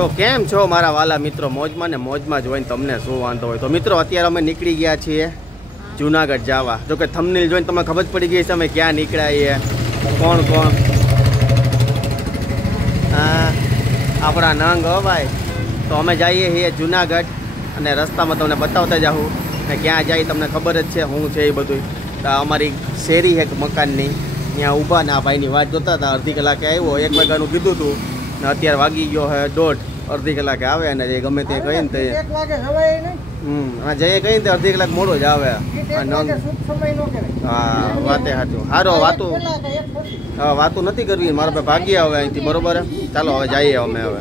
તો કેમ છો મારા વાલા મિત્રો? મોજમાં ને મોજમાં જોઈને તમને શું વાંધો હોય? તો મિત્રો અત્યારે અમે નીકળી ગયા છીએ જુનાગઢ જવા. જો કે થંબનેલ જોઈને તમને ખબર પડી ગઈ છે અમે ક્યાં નીકળ્યા છીએ, કોણ કોણ. હા આપણા નંગ હો ભાઈ. તો અમે જઈએ છીએ જુનાગઢ અને રસ્તામાં તમને બતાવતા જાઉં ને ક્યાં જાય તમને ખબર જ છે શું છે એ બધું. તો અમારી શેરી છે મકાનની, ત્યાં ઊભા ને આ ભાઈની વાત જોતા હતા. અડધી કલાકે આવ્યો, 1 વાગ્યાનું કીધું હતું ને અત્યારે વાગી ગયો હે 1:30. અડધી કલાકે આવે અને જે ગમે તે કહીને તે હા જઈએ કહીને તે અડધી કલાક મોડો જ આવે. હા વાતે સાચું. સારો વાતું નથી કરવી મારા પાસે. ભાગીએ હવે અહીંથી, બરોબર? ચાલો હવે જઈએ અમે હવે.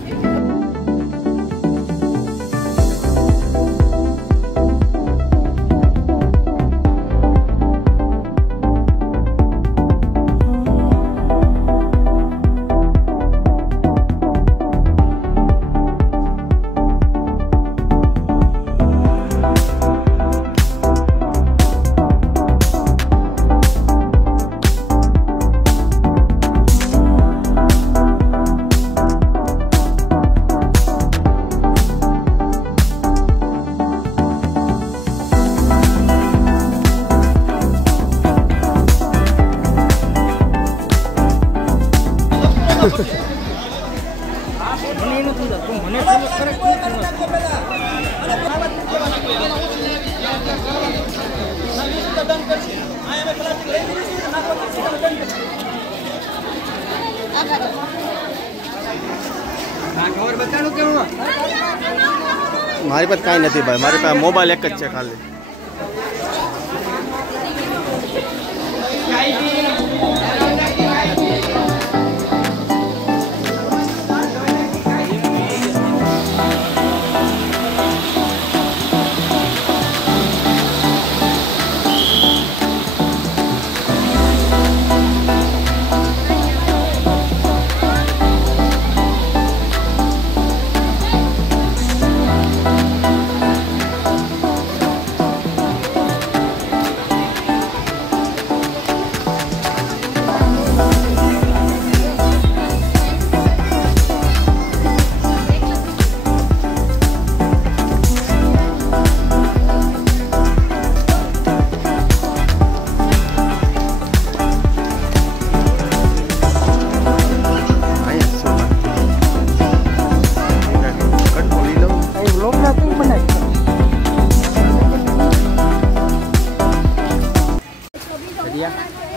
મારી પાસે કાંઈ નથી ભાઈ, મારી પાસે મોબાઈલ એક જ છે ખાલી.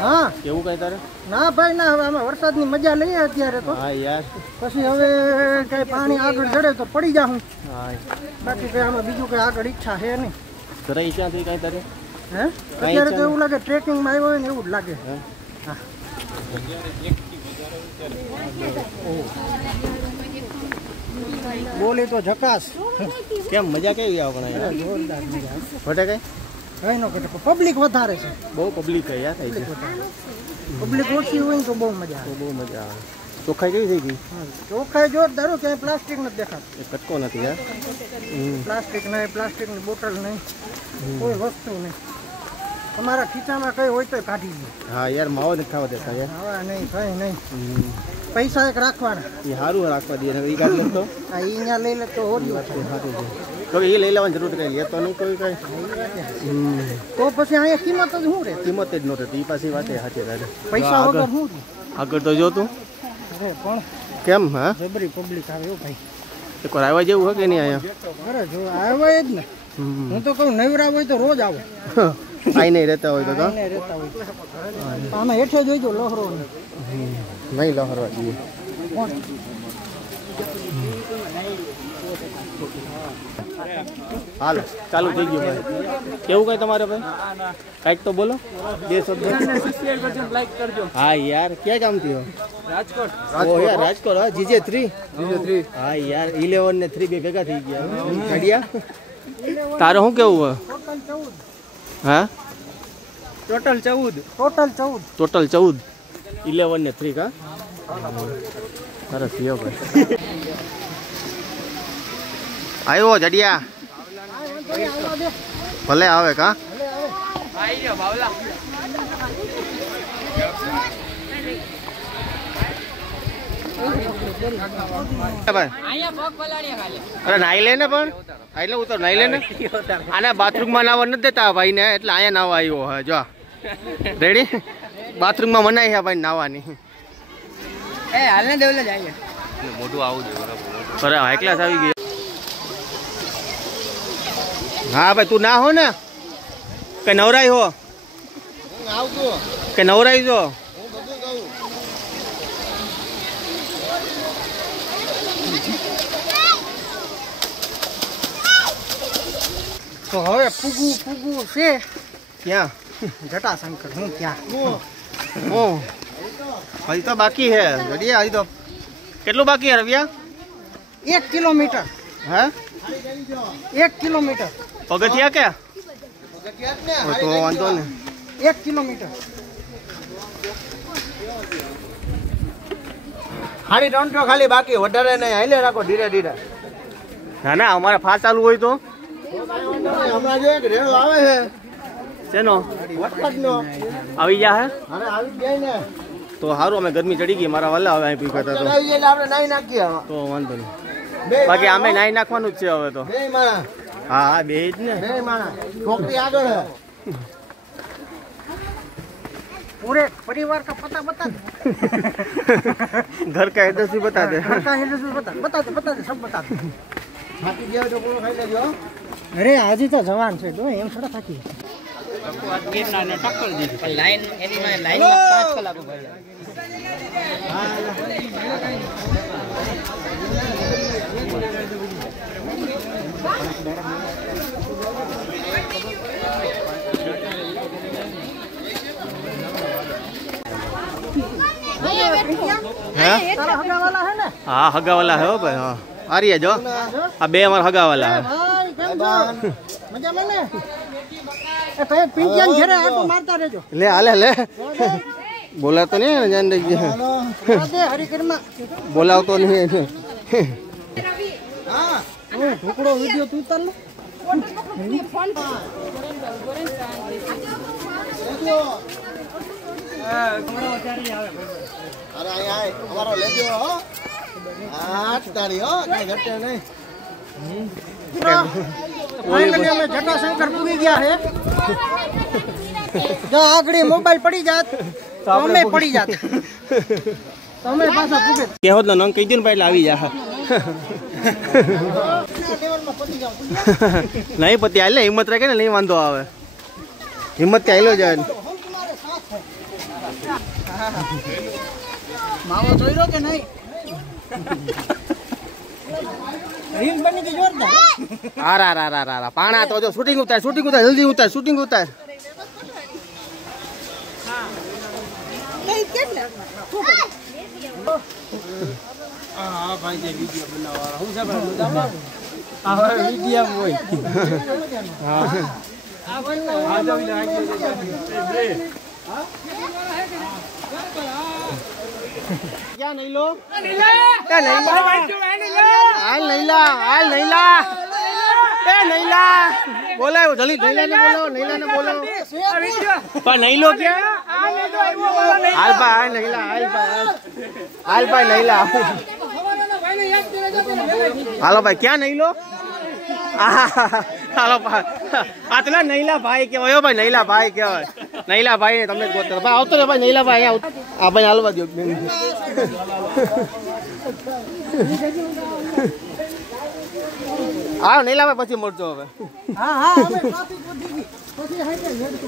હા કેવું કઈ તારે? ના ભાઈ ના, હવે અમે વરસાદની મજા લઈએ અત્યારે તો. હા યાર, પછી હવે કઈ પાણી આગળ જડે તો પડી જાઉં. હા બાકી કઈ આમાં બીજું કઈ આગળ ઈચ્છા છે નહીં. ઘરે ઈચ્છા થઈ કઈ તારે? હે અત્યારે તો એવું લાગે ટ્રેકિંગમાં આવ્યો હોય ને એવું જ લાગે. હા બોલી તો ઝકાસ. કેમ મજા કેવી આવે? પણ જોરદાર મજા. ઘટે કઈ કઈ નો ઘટે, પબ્લિક વધારે છે. બહુ પબ્લિક છે યાર. થઈ છે પબ્લિક ઓછી હોય ને તો બહુ મજા આવે. બહુ મજા આવે. ચોખ્ખાઈ કેવી થઈ ગઈ? ચોખ્ખાઈ જોરદાર. ક્યાંય પ્લાસ્ટિક નથી દેખાતું. એ કટકો નથી યાર. પ્લાસ્ટિક નહીં, પ્લાસ્ટિકની બોટલ નહીં, કોઈ વસ્તુ નહીં. તમારા ખીચામાં કઈ હોય તો કાઢી લો. હા યાર, માવો નથી ખાવા દેતા યાર. હા નહીં, કઈ નહીં. પૈસા એક રાખવાના. એ સારું રાખવા દે. એ કાઢી લો તો હા, એ અહીંયા લઈ લે તો હોરી સારું છે. તો એ લઈ લેવાની જરૂર કઈ લેતો નહીં કોઈ કઈ. તો પછી અહીંયા કિંમત જ શું રહે? કિંમત જ નહોતી. એ પાછી વાતે સાચી રહે. પૈસા વગર શું રહે? આગળ તો જો તું પણ કેમ? હા જબરી પબ્લિક આવે એવું ભાઈ. એકવાર આવ્યા જેવું હોય કે નહીં અહીંયા? અરે જો આવ્યા જ ને. હું તો કહું નવરા હોય તો રોજ આવો. આઈ નહીં રહેતા હોય તો રહેતા હોય આમાં હેઠે જોઈજો લહરો નહીં લહરવા દઈએ. હાલ ચાલુ થઈ ગયું ભાઈ. કેવું કઈ તમારે ભાઈ? કાંઈક તો બોલો, બે શબ્દ. હા યાર, ક્યાં કામથી હો? રાજકોટ. ઓ યાર રાજકોટ. હા GJ3. હા યાર 11 ને 3 બે ભેગા થઈ ગયા. ઘડિયા તારે શું કેવું હોય? હા ટોટલ 14. 11 ને 3 કા સરસ થયો ભાઈ. આવ્યો જડિયા ભલે આવે કા અરે નાઈ લે ને પણ એટલે ઉતર નાઈ લે ને. આને બાથરૂમમાં નાવા નથી દેતા ભાઈ ને, એટલે અહીંયા નાવા આવ્યો હે. જો રેડી બાથરૂમમાં મનાઈ છે ભાઈ નાવાની. મોઢું આવું જોઈએ હાઈ ક્લાસ આવી ગઈ. હા ભાઈ તું ના હો ને કે નવરાઈ હો કે નવરાઈ જો. તો હવે પૂગું છે ક્યાં? જટાશંકર. હું ક્યાં હજી તો બાકી હે જડિયા. હજી તો કેટલું બાકી હે રવિયા? 1 કિલોમીટર. હે 1 કિલોમીટર પગથિયા કે તો વાંધો ને. 1 કિલોમીટર. ખાલી 3 ખાલી બાકી, વધારે નહીં. હાલે રાખો ધીરે ધીરે. ના ના અમારે ફાસ્ટ ચાલુ હોય તો હમણાં જો એક રેલ આવે છે. શેનો? વટપટનો આવી ગયા હે? અરે આવી ગયા ને તો સારું. અમે ગરમી ચડી ગઈ મારા વાલા. હવે અહીં પીતા તો આપણે નાઈ નાખીએ તો વાંધો નહીં. બાકી અમે નાઈ નાખવાનું જ છે હવે તો. હા હા બે જ ને. છોકરી આગળ હે. पूरे परिवार का पता बता दे. घर का एड्रेस भी बता दे. बता दे सब बता दे. अरे आज ही तो जवान છે તો એમ થોડા થાકી. लाइन लाइन 5 कलाक भरी. हाँ हगा वाला है भाई. हाँ आ रही है जो आ बे हमारा हगा वाला है. मजा में ने ए तो पिंकियन घरे आटो मारता रहजो. ले आले ले बोला तो नहीं जान दे. दे हरी करमा बोला तो नहीं. हां ओ ढोकड़ो वीडियो तू उतार लो. अरे आए हमारा ले जो हो. आठ तारी हो कहीं घटे नहीं. फाइनली અમે જટાશંકર પૂરી ગયા છે. જો આગળી મોબાઈલ પડી જાત તો અમે પડી જાત. તમે પાછા પૂગે કેહો તો નંગ કહી દે ને એટલે આવી જા. નહીં પતિ હાલે હિંમત રાખે ને નહીં વાંધો આવે. હિંમત કે હાલો જાય. માવો જોઈરો કે નહીં? રીલ બની ગઈ જોરદાર. આ પાણા તો જો શૂટિંગ ઉતાર જલ્દી ઉતાર શૂટિંગ ઉતાર. હા ભાઈ જે વિડિયો બનાવવા હું છે ભાઈ આ હવે વિડિયો હોય. હા આ જો क्या नहीं लो क्या हाल नैला बोला जल्दी नैला ने बोलो पर नहीं लो क्या हाल भाई नैला हालो भाई क्या नहीं लो હાલો આટલા નૈલા ભાઈ કેવાય ભાઈ. નૈલા ભાઈ કેવાય. નૈલા ભાઈ ને તમને ગોતર ભાઈ આવતો રે ભાઈ. નૈલા ભાઈ આ ભાઈ હાલવા દો. હા નૈલા ભાઈ પછી મળજો હવે. હા હા હવે ટ્રાફિક વધી ગઈ પછી હાઈવે હેડ તો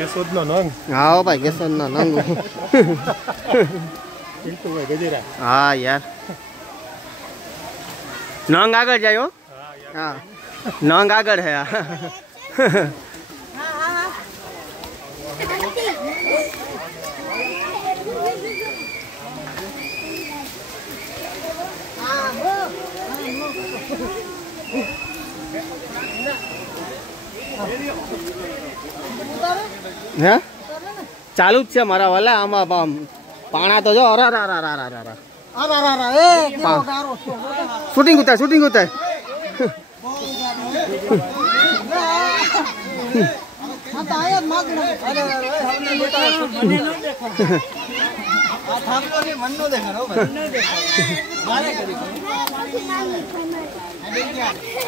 કેશોદનો નંગ હા ભાઈ કેશોદનો નંગ પિન્ટુભાઈ ગજેરા હા યાર નંગ આગળ જાય હો હા નંગ આગળ હે હે ચાલુ જ છે મારા વાલા આમાં પાણા તો જો શૂટિંગ ઉતાર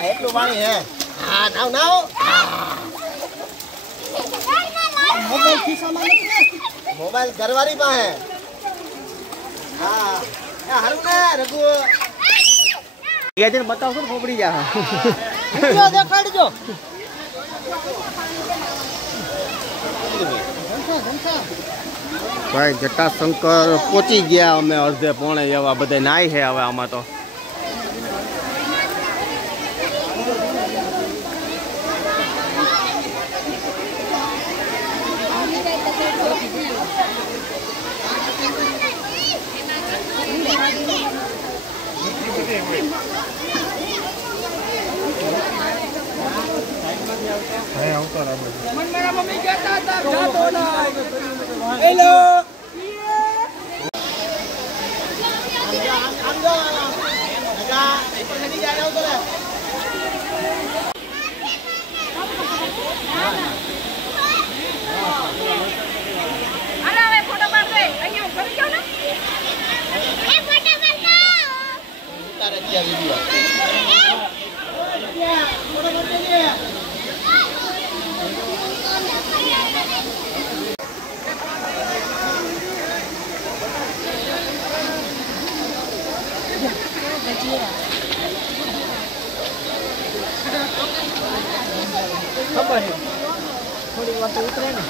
એટલું પાણી હે હા નાવ मोबाइल घरवारी पा है हाँ हारू ने रघु ये दिन बताओ सर खोपड़ी जा वीडियो देखाड़ जो भाई जटाशंकर पहुंची गया अमे अर्धे पौणे एवा बधे नाई है हवे आमा तो हेलो खबर है थोड़ी વાર તો ઉતરે ને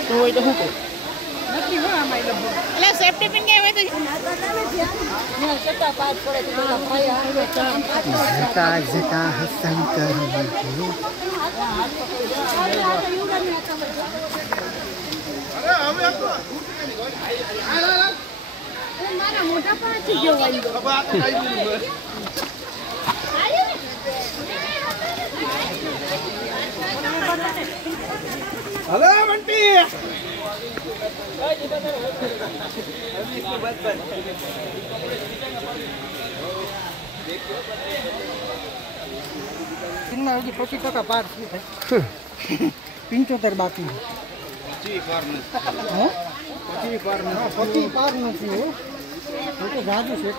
તો હોય તો હું નથી હો આમાં એટલે સેફટી પિન કે હોય તો ના સટા પાસ પડે તો પેલા ભાઈ આવે જતા જતા હસન કરું અરે અમે મારા મોટા પાછી ગયો વાળી ખબર આ તો કઈ દીધું हेलो बंटी इनमें 25% पार 75 बाकी 25 पार नहीं हो तो ज्यादा से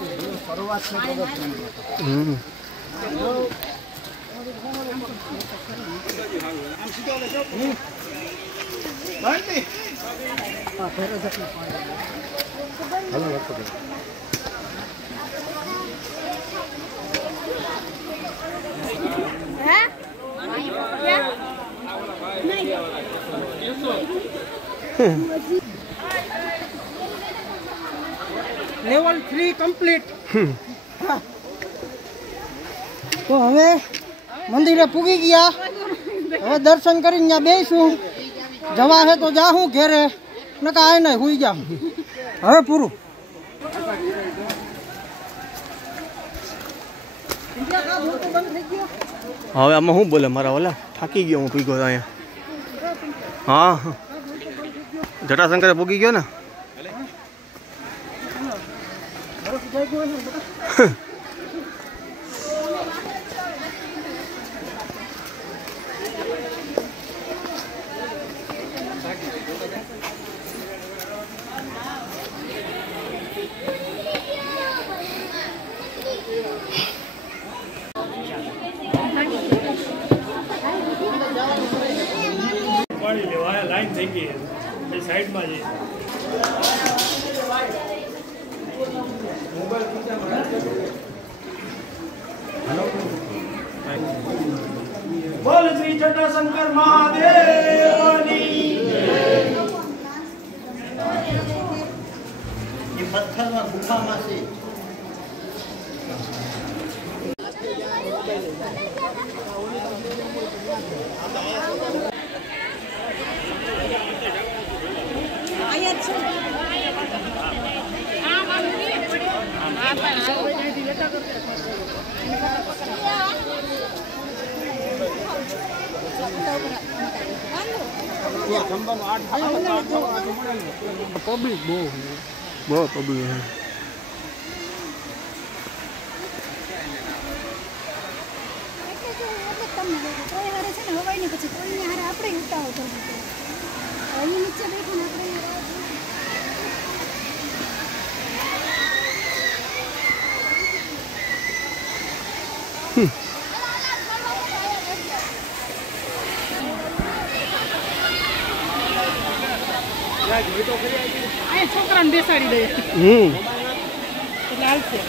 शुरुआत में बंटी हां फेर जति हेलो रखो हैं क्या नहीं लेवल 3 कंप्लीट तो हमें मंदिरे पूगी गया હવે દર્શન કરીને ત્યાં બેસું જવા હે તો જાહું ઘેરે નકા આય નહીં હુઈ જાઉં હવે પૂરું હવે આમાં શું બોલે મારા ઓલા થાકી ગયો હું પીગો અહીંયા હા જટાશંકરે પૂગી ગયો ને लाइन થઈ ગઈ એ સાઈડ માં છે બોલ શ્રી જટાશંકર મહાદેવની પથ્થરમાં ગુફામાં છે. પબ્લિક બહુ પબ્લિક હે. છોકરાને બેસાડી દે એટલે હાલશે.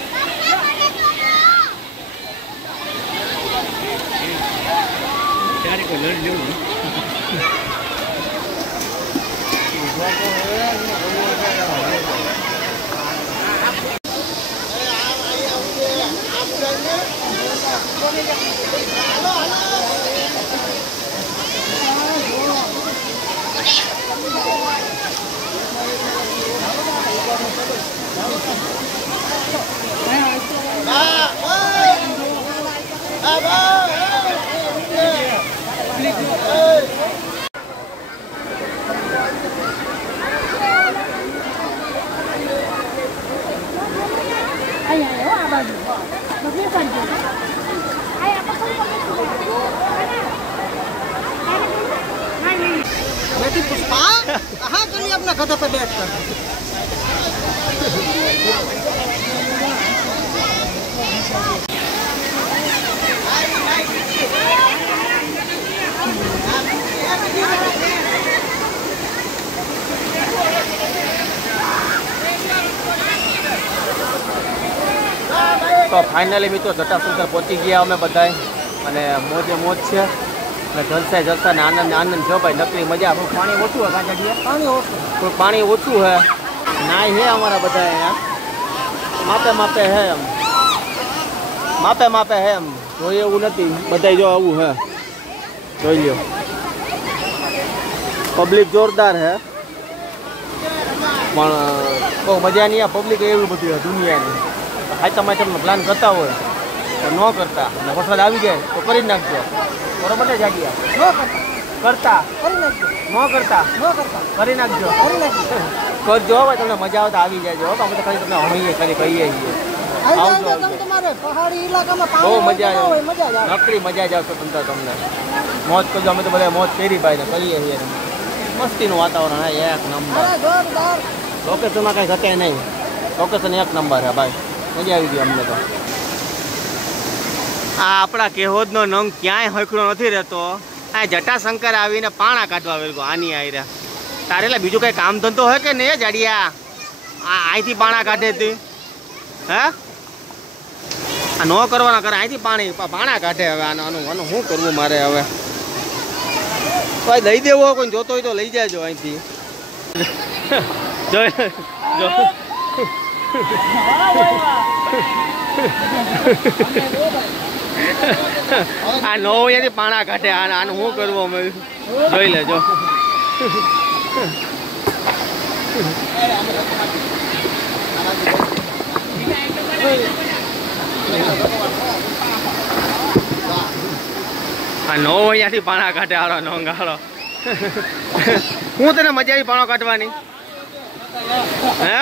बेटी पुष्पा कहाँ चली अपना गधे पे बैठ कर? તો ફાઇનલી મિત્રો જટાશંકર પહોંચી ગયા અમે બધાય અને મોજે મોજ છે અને જલસે જલસા ને આનંદ જો ભાઈ નકલી મજા. આપણું પાણી ઓછું હોય કાંઠિયા? पानी ओछो. થોડું પાણી ઓછું હે. નાય હે અમારા બધા અહીંયા માપે માપે હે એમ માપે હે એમ જોઈએ એવું નથી. બધા જો આવું હે જોઈ લ્યો. પબ્લિક જોરદાર હે પણ બહુ મજા નહીં. આ પબ્લિક એવી બધી હે દુનિયાની. તમે પ્લાન કરતા હોય તો ન કરતા અને વરસાદ આવી જાય તો કરી જ નાખજો. બરોબર ને જાગ્યા? કરતા ન કરતા કરી નાખજો. કરજો ભાઈ, તમને મજા આવે તો આવી જાય. અમે તો ખાલી તમને હણીએ ખાલી કહીએ છીએ. આવજો पहाड़ी इलाका में બહુ મજા આવે. નકરી મજા જ આવશે તમને. મોજ કરજો. અમે તો બધા મોજ કરી ભાઈ ને કરીએ છીએ. મસ્તીનું વાતાવરણ હે એક નંબર. લોકેશનમાં કાંઈ ઘટે નહીં. લોકેશન એક નંબર હે ભાઈ. મજા આવી ગઈ અમને તો. આ આપણા કેહોદનો નંગ ક્યાંય હકડો નથી રહેતો. આ જટાશંકર આવીને પાણા કાઢવા વેલગો આની આયરા. તારે એટલે બીજું કઈ કામ ધંધો હોય કે નહીં જાડિયા? અહીંથી પાણા કાઢે તી હે? આ ન કરવાના કરે અહીંથી પાણા કાઢે. હવે આનું શું કરવું મારે? હવે કોઈ લઈ દેવો હોય, કોઈ જોતો હોય તો લઈ જાજો અહીંથી. આ નો અહીંયાથી પાણા કાઢે. આનું શું કરવું અમે જોઈ લેજો. આ નો અહીંયાથી પાણા કાઢે. હાલો નોંગાળો. હું તને મજા આવી પાણો કાઢવાની હે?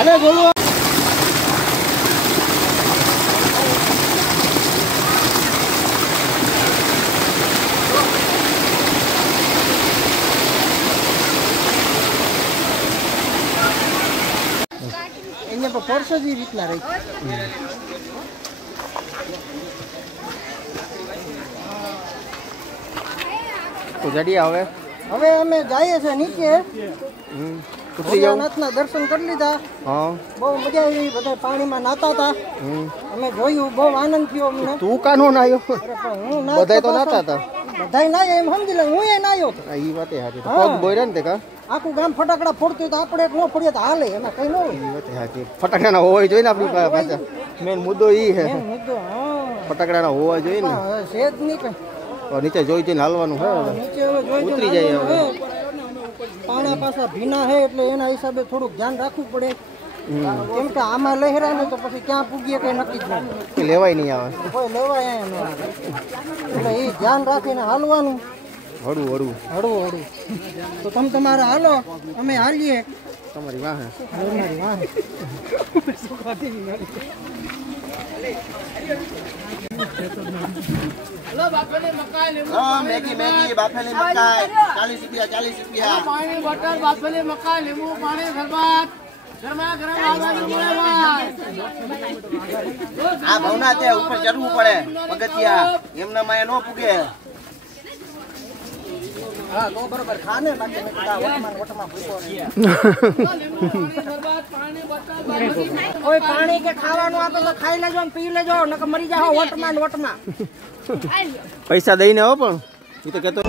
अरे बोलो इन्हें पर परसों जी इतना रही તો જડિયા હવે હવે અમે જઈએ છીએ નીચે ઉતરી જાવ ભોળાનાથના દર્શન કરી લીધા. હા બહુ મજા આવી. બધા પાણીમાં નાતા હતા. અમે જોયું, બહુ આનંદ થયો અમને. તું કાનો નાયો અરે પણ હું બધાય તો નાતા હતા બધાય નાય એમ સમજી લે. હું એ નાયો હતો. ઈ વાતે હાચી પગ બોયરા ને તે કા આખું ગામ ફટાકડા ફોડતું તો આપણે એક ન ફોડીએ તો હાલે, એમાં કઈ ન હોય. ઈ વાતે હાચી ફટાકડાના હોવા જોઈએ ને આપણી પાછા મેન મુદ્દો ઈ હે એમ મુદ્દો. હા ફટાકડાના હોવા જોઈએ ને હવે સેજ નહીં કઈ. નીચે જોઈ જોઈને હાલવાનું હે હવે નીચે હવે જોઈ ઉતરી જાય હવે. પાણા પાછા ભીના હે એટલે એના હિસાબે થોડુંક ધ્યાન રાખવું પડે. કેમ કે આમાં લહેરા ને તો પછી ક્યાં પૂગીએ કઈ નક્કી જ નહીં. કોઈ લેવાય નહીં આવે કોઈ લેવાય ન આવે. એટલે એ ધ્યાન રાખીને હાલવાનું. હળવું હળવું હળવું હળવું. તો તમે તમારે હાલો, અમે હાલીએ. તમારી વાહે તમારી વાહે. મેગી મેગી બાફેલી મકાઈ 40 રૂપિયા પાણી બટર બાફેલી મકાઈ લીંબુ પાણી શરબત ગરમા ગરમ આ ભવના તે ઉપર ચડવું પડે પગથિયા એમના માયા નો પૂગે હા તો બરોબર ખાને બાકી મેં કીધા વટમાં ભૂકો રહે. કોઈ પાણી કે ખાવાનું આપે તો ખાઈ લેજો ને પી લેજો, નકર મરી જાઓ વટમાં ને વટમાં. પૈસા દઈને હો પણ ઈ તો કેતો